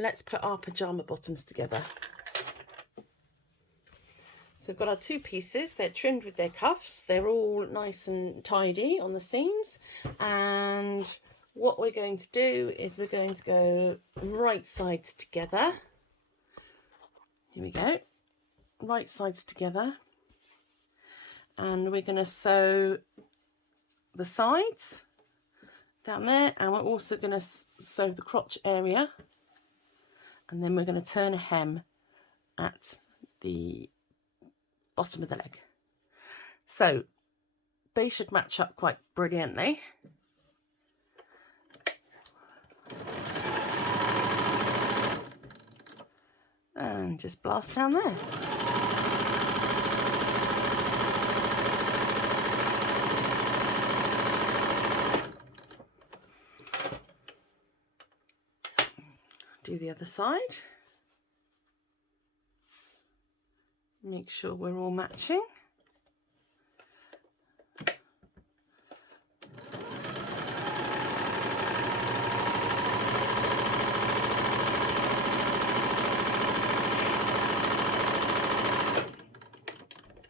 let's put our pyjama bottoms together. So we've got our two pieces, they're trimmed with their cuffs, they're all nice and tidy on the seams, and what we're going to do is we're going to go right sides together. Here we go, right sides together, and we're going to sew the sides down there, and we're also going to sew the crotch area, and then we're going to turn a hem at the bottom of the leg. So they should match up quite brilliantly. And just blast down there. Do the other side. Make sure we're all matching.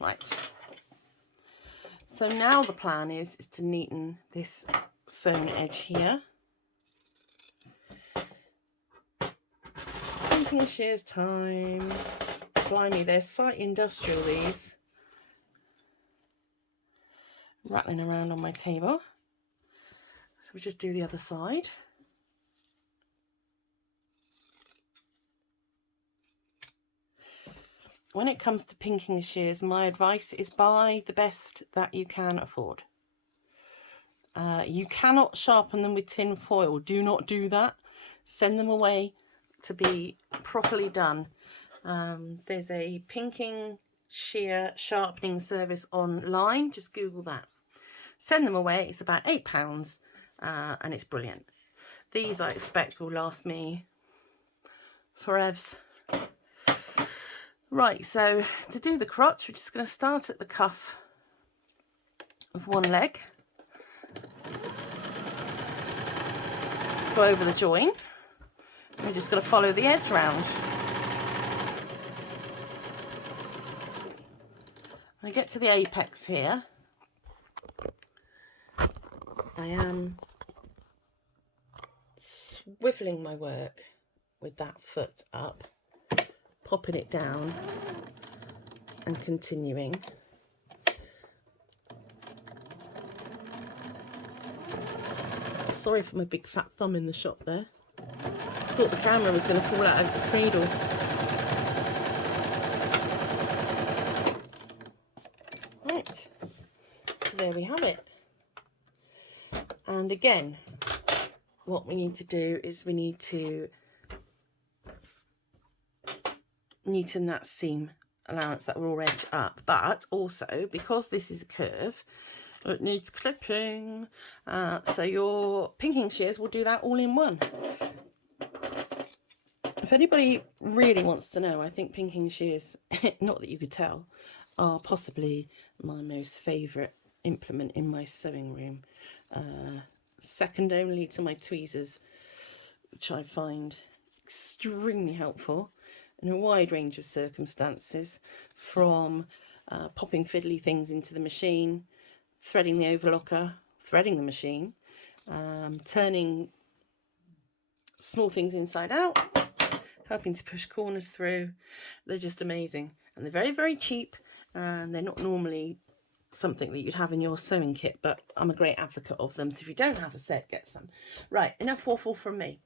Right. So now the plan is to neaten this sewn edge here. Pinking shears time. Blimey, they're site industrial, these. Rattling around on my table. So we just do the other side. When it comes to pinking shears, my advice is buy the best that you can afford. You cannot sharpen them with tin foil. Do not do that. Send them away to be properly done. There's a pinking shear sharpening service online. Just Google that. Send them away. It's about £8 and it's brilliant. These I expect will last me forevs. Right, so to do the crotch, we're just going to start at the cuff of one leg, go over the join. We're just going to follow the edge round. When I get to the apex here, I am swiveling my work with that foot up, popping it down and continuing. Sorry for my big fat thumb in the shot there. Thought the camera was going to fall out of its cradle. Right, so there we have it. And again, what we need to do is we need to neaten that seam allowance that we're already up, but also because this is a curve, it needs clipping, so your pinking shears will do that all in one. If anybody really wants to know, I think pinking shears, not that you could tell, are possibly my most favourite implement in my sewing room, second only to my tweezers, which I find extremely helpful in a wide range of circumstances, from popping fiddly things into the machine, threading the overlocker, threading the machine, turning small things inside out, helping to push corners through. They're just amazing, and they're very, very cheap, and they're not normally something that you'd have in your sewing kit, but I'm a great advocate of them, so if you don't have a set, get some. Right, enough waffle from me.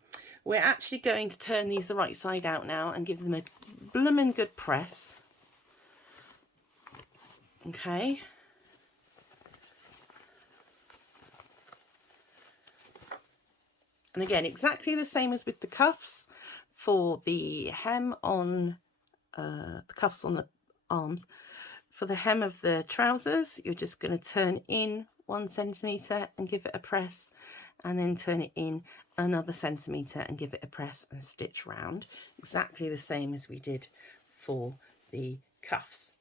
We're actually going to turn these the right side out now and give them a bloomin' good press. Okay. And again, exactly the same as with the cuffs. For the hem on the cuffs on the arms, for the hem of the trousers, you're just going to turn in 1 centimetre and give it a press, and then turn it in another centimetre and give it a press and stitch round, exactly the same as we did for the cuffs.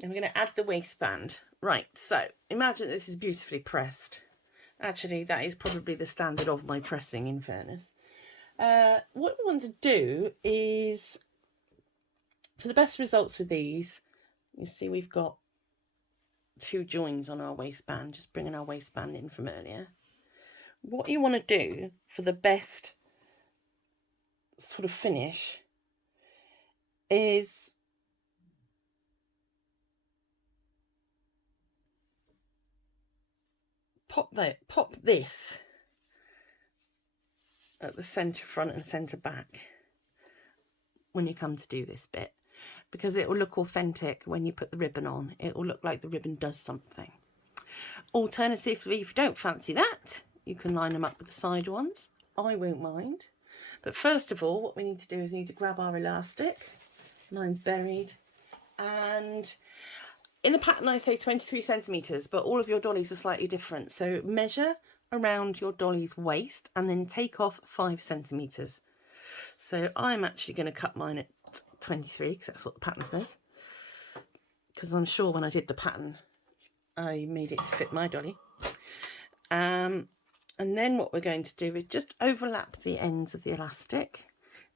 And we're going to add the waistband. Right, so imagine this is beautifully pressed. Actually, that is probably the standard of my pressing, in fairness. What we want to do is, for the best results with these, you see we've got 2 joins on our waistband, just bringing our waistband in from earlier. What you want to do for the best sort of finish is pop this at the centre front and centre back when you come to do this bit, because it will look authentic when you put the ribbon on. It will look like the ribbon does something. Alternatively, if you don't fancy that, you can line them up with the side ones. I won't mind. But first of all, what we need to do is we need to grab our elastic. Mine's buried. And in the pattern I say 23 centimetres, but all of your dollies are slightly different. So measure around your dolly's waist and then take off 5 centimetres. So I'm actually going to cut mine at 23 because that's what the pattern says. Because I'm sure when I did the pattern, I made it to fit my dolly. And then what we're going to do is just overlap the ends of the elastic,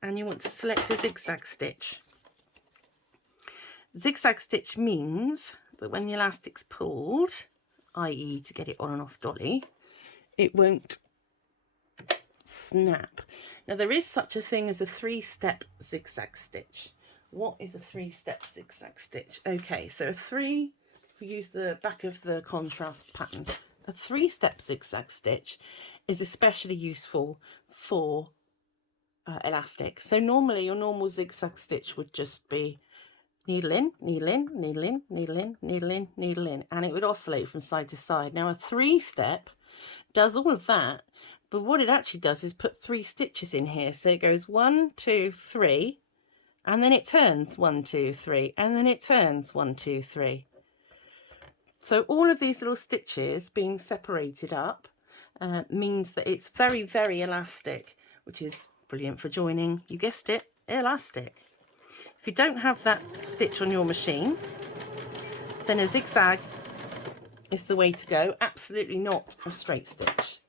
and you want to select a zigzag stitch. Zigzag stitch means that when the elastic's pulled, i.e. to get it on and off dolly, it won't snap. Now there is such a thing as a 3-step zigzag stitch. What is a 3-step zigzag stitch? Okay, so we use the back of the contrast pattern. A 3-step zigzag stitch is especially useful for elastic. So normally your normal zigzag stitch would just be needle in, needle in, needle in, needle in, needle in, needle in, and it would oscillate from side to side. Now a 3-step does all of that, but what it actually does is put 3 stitches in here. So it goes 1, 2, 3, and then it turns 1, 2, 3, and then it turns 1, 2, 3. So all of these little stitches being separated up means that it's very, very elastic, which is brilliant for joining. You guessed it, elastic. If you don't have that stitch on your machine, then a zigzag is the way to go. Absolutely not a straight stitch.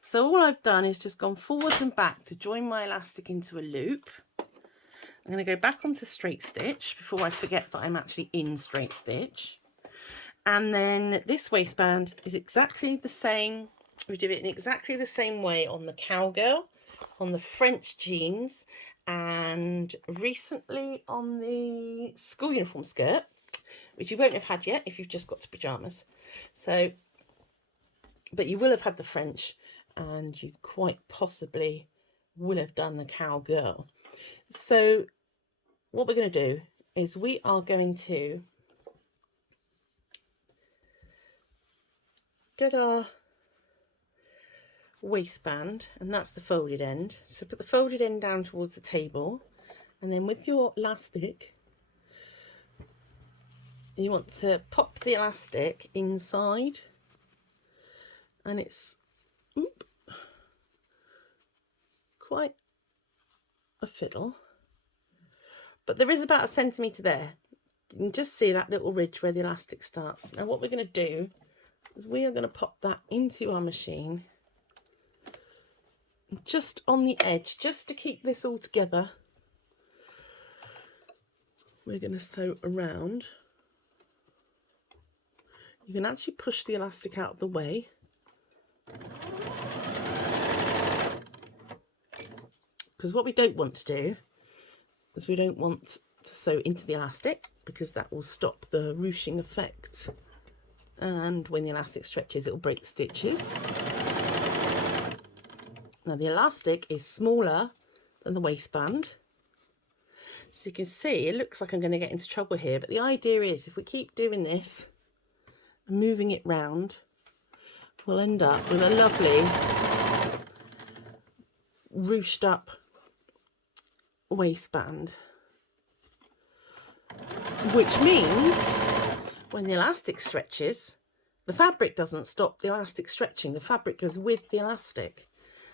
So all I've done is just gone forwards and back to join my elastic into a loop. I'm going to go back onto straight stitch before I forget that I'm actually in straight stitch. And then this waistband is exactly the same. We did it in exactly the same way on the cowgirl, on the French jeans, and recently on the school uniform skirt, which you won't have had yet if you've just got to pyjamas. So, but you will have had the French, and you quite possibly will have done the cowgirl. So what we're going to do is we are going to get our waistband, and that's the folded end. So put the folded end down towards the table, and then with your elastic you want to pop the elastic inside, and it's quite a fiddle, but there is about 1 centimetre there. You can just see that little ridge where the elastic starts. Now what we're going to do is we are going to pop that into our machine just on the edge, just to keep this all together. We're going to sew around. You can actually push the elastic out of the way. Because what we don't want to do is we don't want to sew into the elastic, because that will stop the ruching effect. And when the elastic stretches, it will break the stitches. Now the elastic is smaller than the waistband. So you can see, it looks like I'm going to get into trouble here, but the idea is if we keep doing this and moving it round, we'll end up with a lovely ruched up waistband. Which means when the elastic stretches, the fabric doesn't stop the elastic stretching, the fabric goes with the elastic.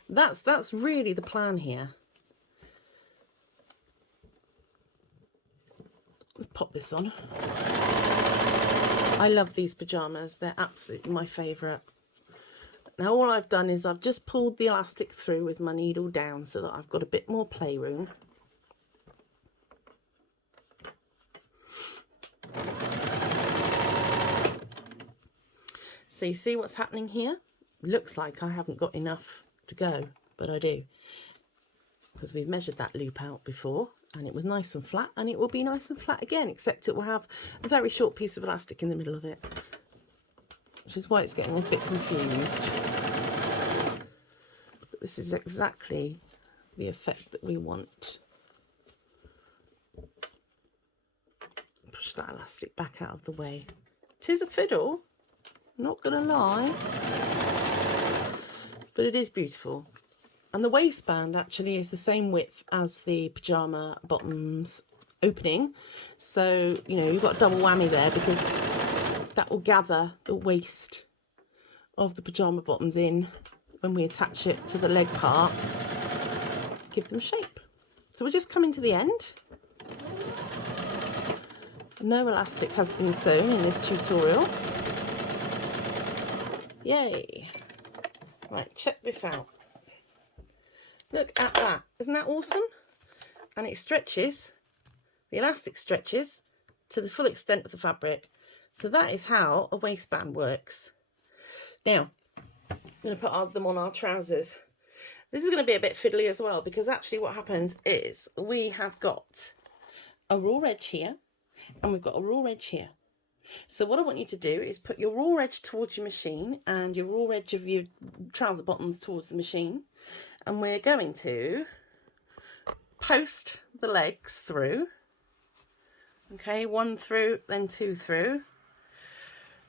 That's really the plan here. Let's pop this on. I love these pyjamas, they're absolutely my favourite. Now all I've done is I've just pulled the elastic through with my needle down so that I've got a bit more playroom. So you see what's happening here? Looks like I haven't got enough to go, but I do, because we've measured that loop out before and it was nice and flat, and it will be nice and flat again, except it will have a very short piece of elastic in the middle of it, which is why it's getting a bit confused. But this is exactly the effect that we want. Push that elastic back out of the way. It is a fiddle, not gonna lie, but it is beautiful. And the waistband actually is the same width as the pyjama bottoms opening, so you know you've got a double whammy there, because that will gather the waist of the pyjama bottoms in when we attach it to the leg part, give them shape. So we're just coming to the end. No elastic has been sewn in this tutorial. Yay! Right, check this out. Look at that. Isn't that awesome? And it stretches, the elastic stretches to the full extent of the fabric. So that is how a waistband works. Now, I'm going to put them on our trousers. This is going to be a bit fiddly as well, because actually what happens is we have got a raw edge here and we've got a raw edge here. So what I want you to do is put your raw edge towards your machine and your raw edge of your trouser bottoms towards the machine, and we're going to post the legs through. Okay, 1 through, then 2 through,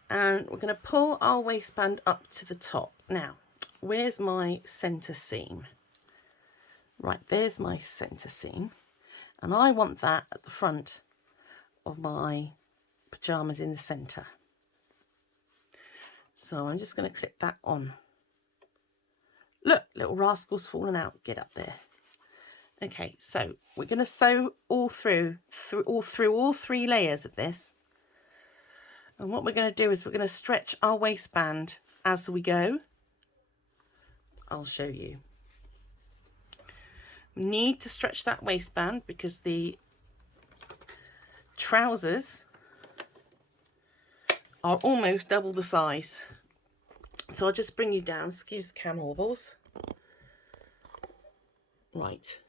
and we're going to pull our waistband up to the top. Now, where's my center seam? Right, there's my center seam, and I want that at the front of my pyjamas in the center. So I'm just going to clip that on. Look, little rascal's fallen out. Get up there. Okay, so we're going to sew all through all 3 layers of this. And what we're going to do is we're going to stretch our waistband as we go. I'll show you. We need to stretch that waistband because the trousers are almost double the size. So I'll just bring you down. Excuse the cam wobbles. Right.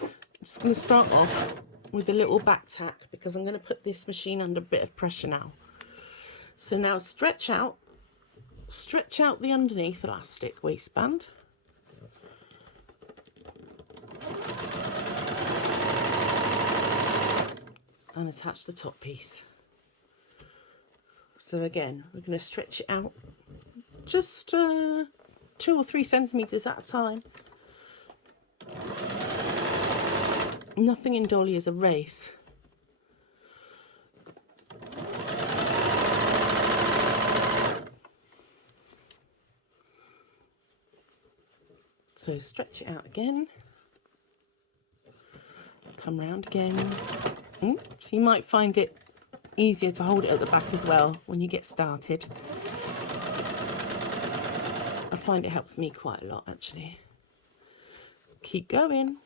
I'm just going to start off with a little back tack because I'm going to put this machine under a bit of pressure now. So now stretch out the underneath elastic waistband. And attach the top piece. So again, we're going to stretch it out just 2 or 3 centimeters at a time. Nothing in Dolly is a race. So stretch it out again. Come round again. So you might find it easier to hold it at the back as well when you get started. I find it helps me quite a lot actually. Keep going.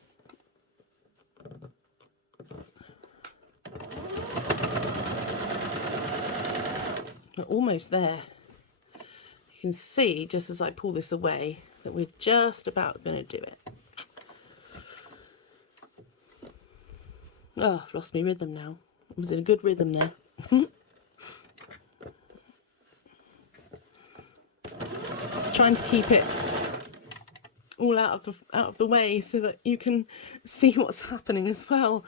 We're almost there. You can see just as I pull this away that we're just about going to do it. Oh, I've lost my rhythm now. I was in a good rhythm there. Trying to keep it all out of the way so that you can see what's happening as well.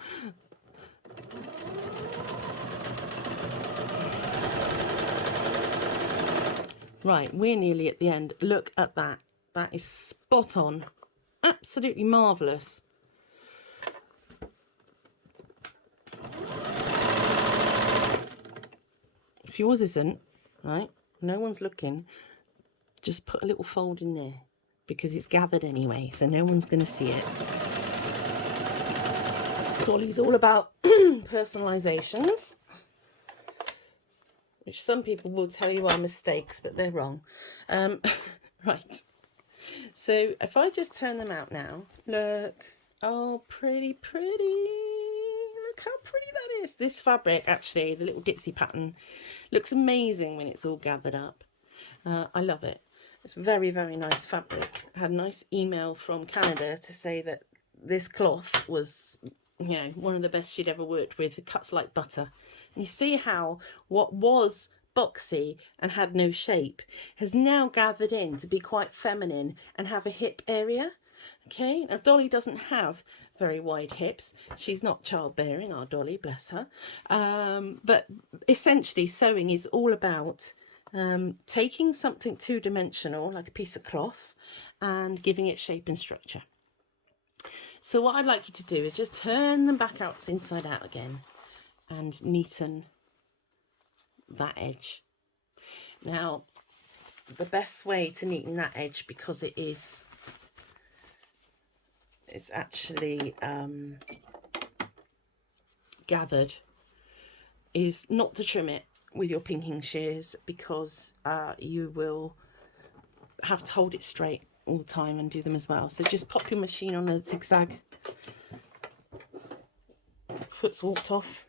Right, we're nearly at the end. Look at that. That is spot on. Absolutely marvellous. If yours isn't, right, no one's looking, just put a little fold in there because it's gathered anyway, so no one's going to see it. Dolly's all about personalizations, which some people will tell you are mistakes, but they're wrong. Right. So if I just turn them out now, look. Oh, pretty, pretty. Look how pretty that is. This fabric, actually, the little ditzy pattern, looks amazing when it's all gathered up. I love it. It's very, very nice fabric. I had a nice email from Canada to say that this cloth was, you know, one of the best she'd ever worked with. It cuts like butter. And you see how what was boxy and had no shape has now gathered in to be quite feminine and have a hip area. Okay, now Dolly doesn't have very wide hips. She's not childbearing, our Dolly, bless her. But essentially sewing is all about taking something two-dimensional, like a piece of cloth, and giving it shape and structure. So what I'd like you to do is just turn them back out inside out again and neaten that edge. Now, the best way to neaten that edge, because it's actually gathered, is not to trim it with your pinking shears, because you will have to hold it straight all the time and do them as well. So just pop your machine on a zigzag. Foot's walked off.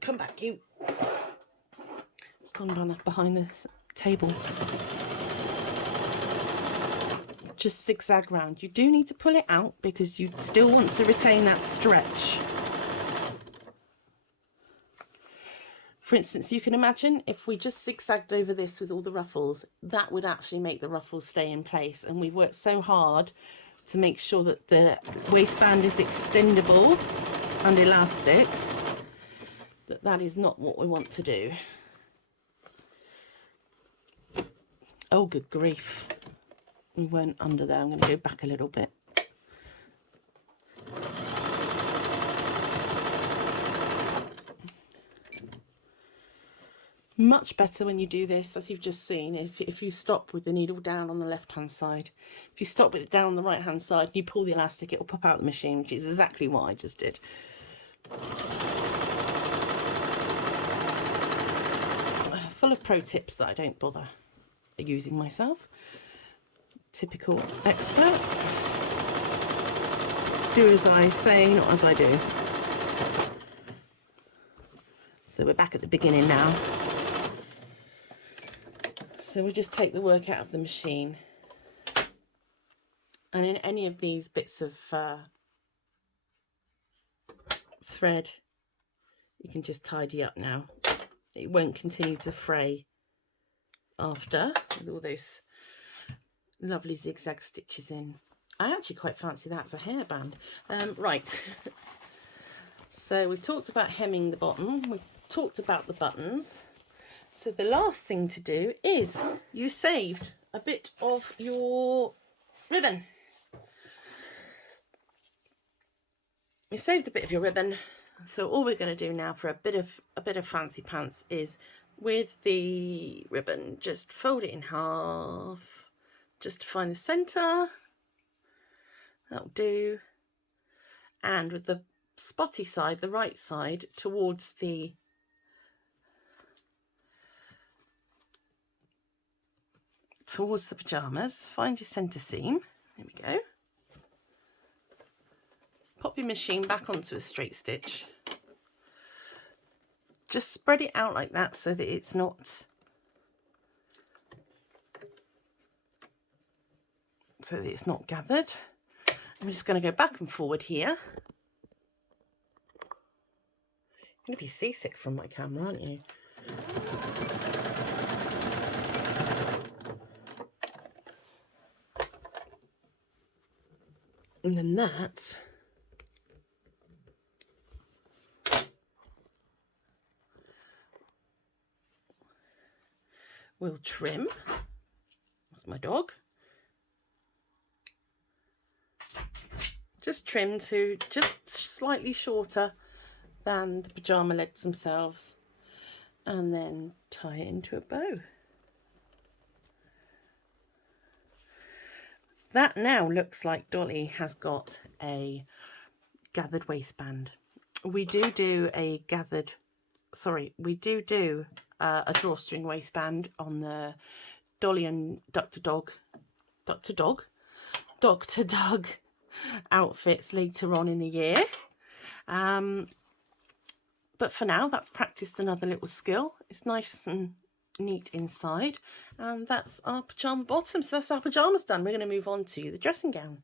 Come back, you. It's gone down behind the table. Just zigzag round. You do need to pull it out because you still want to retain that stretch. For instance, you can imagine if we just zigzagged over this with all the ruffles, that would actually make the ruffles stay in place. And we've worked so hard to make sure that the waistband is extendable and elastic, that is not what we want to do. Oh, good grief. We weren't under there. I'm going to go back a little bit. Much better when you do this, as you've just seen, if you stop with the needle down on the left hand side. If you stop with it down on the right hand side and you pull the elastic, it will pop out the machine, which is exactly what I just did. Full of pro tips that I don't bother using myself. Typical expert. Do as I say, not as I do. So we're back at the beginning now. So we just take the work out of the machine, and in any of these bits of thread, you can just tidy up now. It won't continue to fray after, with all those lovely zigzag stitches in. I actually quite fancy that as a hairband. Right, so we've talked about hemming the bottom, we've talked about the buttons. So the last thing to do is you saved a bit of your ribbon. You saved a bit of your ribbon. So all we're going to do now for a bit of fancy pants is, with the ribbon, just fold it in half, just to find the centre. That'll do. And with the spotty side, the right side, towards the pyjamas, find your centre seam. There we go. Pop your machine back onto a straight stitch. Just spread it out like that so that it's not, gathered. I'm just going to go back and forward here. You're going to be seasick from my camera, aren't you? And then that will trim. That's my dog. Just trim to just slightly shorter than the pyjama legs themselves, and then tie it into a bow. That now looks like Dolly has got a gathered waistband. We do a gathered, sorry, we do a drawstring waistband on the Dolly and Dr. Doug outfits later on in the year. But for now, that's practiced another little skill. It's nice and neat inside, and that's our pyjama bottom. So that's our pyjamas done. We're going to move on to the dressing gown.